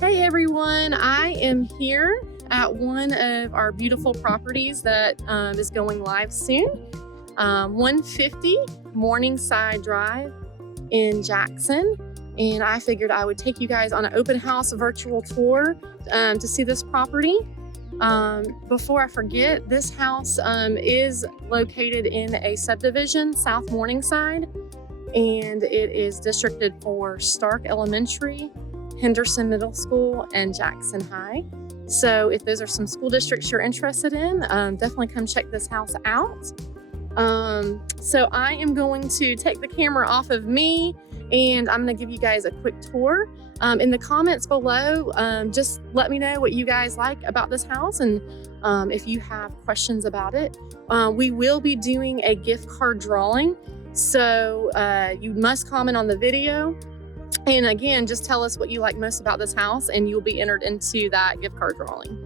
Hey everyone, I am here at one of our beautiful properties that is going live soon. 150 Morningside Drive in Jackson. And I figured I would take you guys on an open house virtual tour to see this property. Before I forget, this house is located in a subdivision, South Morningside, and it is districted for Stark Elementary, Henderson Middle School, and Jackson High. So if those are some school districts you're interested in, definitely come check this house out. So I am going to take the camera off of me and I'm going to give you guys a quick tour. In the comments below, just let me know what you guys like about this house and if you have questions about it. We will be doing a gift card drawing, so you must comment on the video. And again, just tell us what you like most about this house and you'll be entered into that gift card drawing.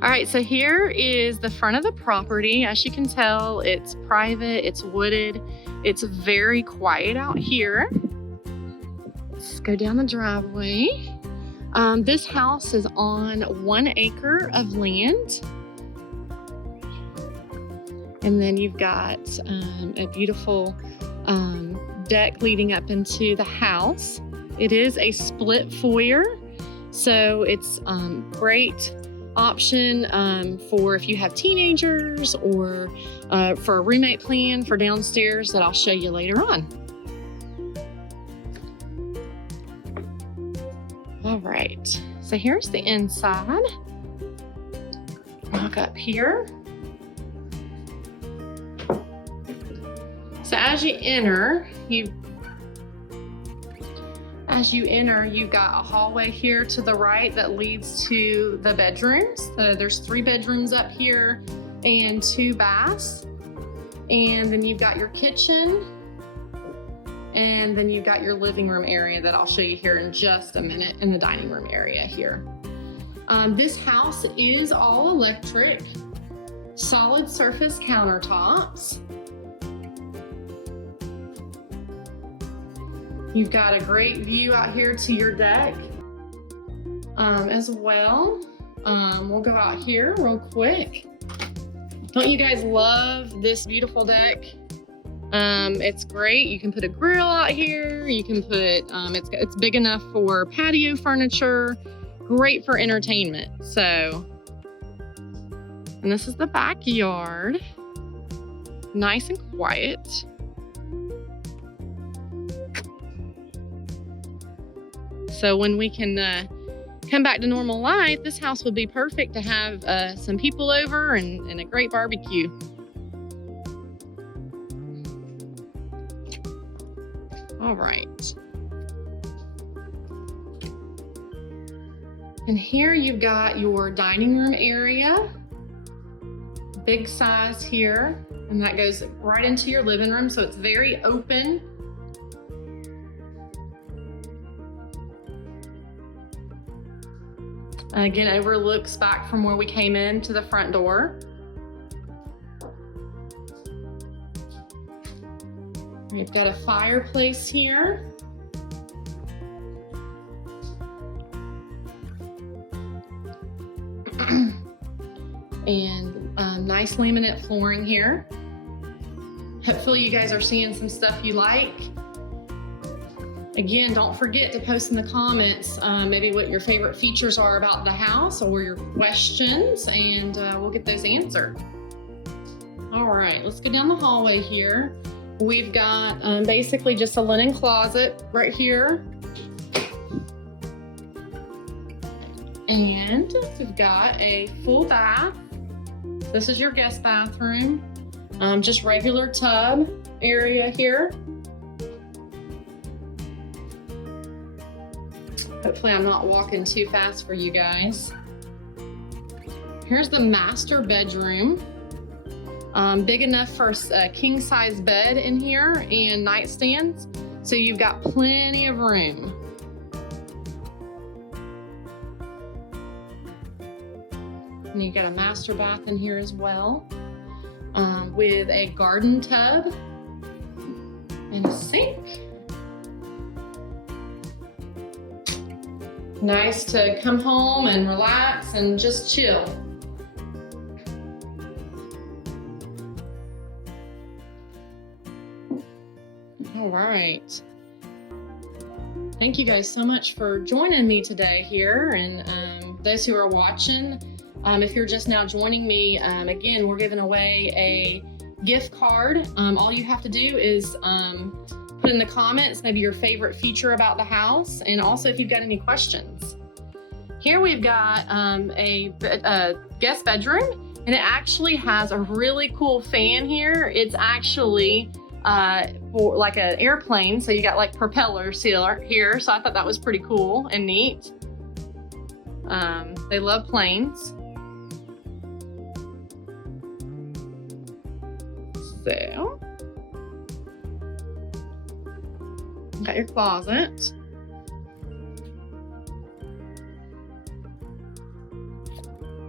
All right, so here is the front of the property. As you can tell, it's private, it's wooded, it's very quiet out here. Let's go down the driveway. This house is on 1 acre of land. And then you've got a beautiful deck leading up into the house. It is a split foyer, so it's great option for if you have teenagers or for a roommate plan for downstairs that I'll show you later on. All right, so here's the inside. Walk up here. So as you enter, you've got a hallway here to the right that leads to the bedrooms. So there's 3 bedrooms up here and 2 baths. And then you've got your kitchen. And then you've got your living room area that I'll show you here in just a minute, in the dining room area here. This house is all electric, solid surface countertops. You've got a great view out here to your deck as well. We'll go out here real quick. Don't you guys love this beautiful deck? It's great. You can put a grill out here. You can put, it's big enough for patio furniture, great for entertainment. So, and this is the backyard. Nice and quiet. So when we can come back to normal life, this house would be perfect to have some people over and a great barbecue. All right. And here you've got your dining room area, big size here, and that goes right into your living room, so it's very open. Again, overlooks back from where we came in to the front door. We've got a fireplace here. And nice laminate flooring here. Hopefully you guys are seeing some stuff you like. Again, don't forget to post in the comments maybe what your favorite features are about the house or your questions, and we'll get those answered. All right, let's go down the hallway here. We've got basically just a linen closet right here. And we've got a full bath. This is your guest bathroom. Just regular tub area here. Hopefully I'm not walking too fast for you guys. Here's the master bedroom. Big enough for a king size bed in here and nightstands. So you've got plenty of room. And you've got a master bath in here as well, with a garden tub and a sink. Nice to come home and relax and just chill. All right. Thank you guys so much for joining me today here, and those who are watching, if you're just now joining me, again, we're giving away a gift card. All you have to do is put in the comments maybe your favorite feature about the house, and also if you've got any questions. Here we've got a guest bedroom, and it actually has a really cool fan here. It's actually for like an airplane, so you got like propellers here, so I thought that was pretty cool and neat. They love planes. So, got your closet.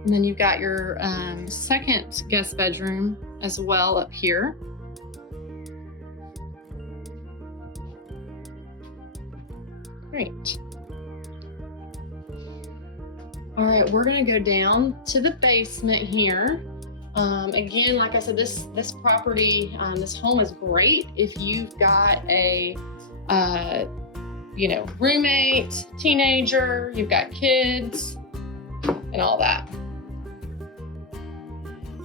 And then you've got your second guest bedroom as well up here. Great. All right, we're gonna go down to the basement here. Again, like I said, this property, this home is great if you've got a, roommate, teenager, you've got kids, and all that.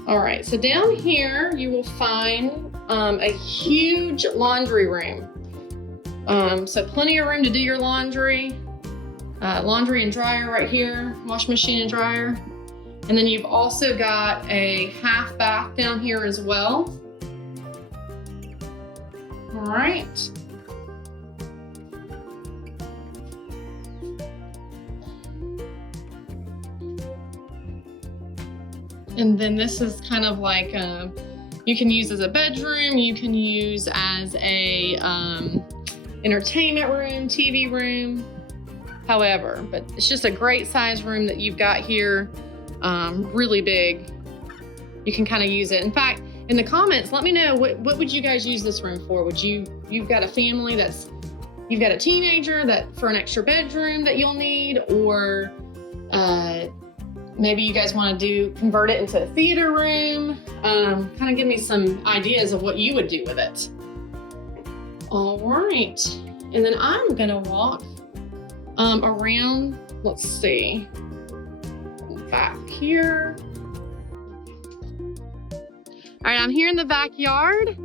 All right, so down here you will find a huge laundry room. So plenty of room to do your laundry. Laundry and dryer right here, washing machine and dryer. And then you've also got a half bath down here as well. All right. And then this is kind of like you can use as a bedroom, you can use as a entertainment room, TV room, however, but it's just a great size room that you've got here. Really big. You can kind of use it. In fact, in the comments, let me know what would you guys use this room for? You've got a family you've got a teenager that for an extra bedroom that you'll need, or maybe you guys want to convert it into a theater room. Kind of give me some ideas of what you would do with it. All right, and then I'm gonna walk around, let's see, back here. All right, I'm here in the backyard.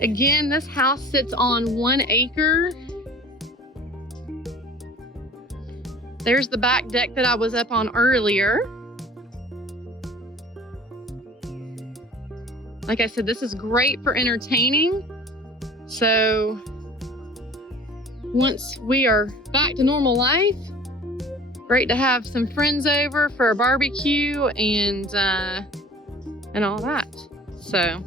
Again, this house sits on 1 acre. There's the back deck that I was up on earlier. Like I said, this is great for entertaining. So once we are back to normal life, great to have some friends over for a barbecue and all that. So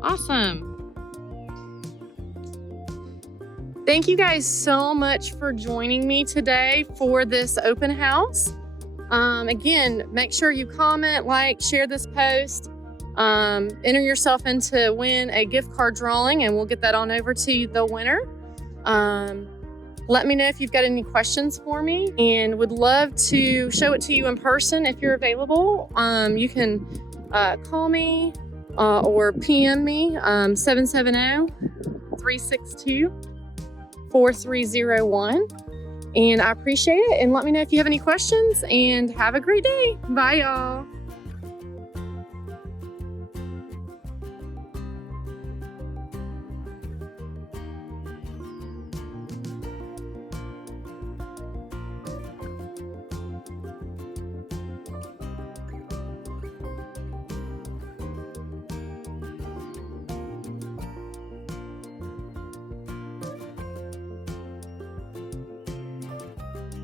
awesome. Thank you guys so much for joining me today for this open house. Again, make sure you comment, like, share this post, enter yourself in to win a gift card drawing, and we'll get that on over to the winner. Let me know if you've got any questions for me, and would love to show it to you in person if you're available. You can call me or PM me, 770-362-4301. And I appreciate it. And let me know if you have any questions, and have a great day. Bye, y'all.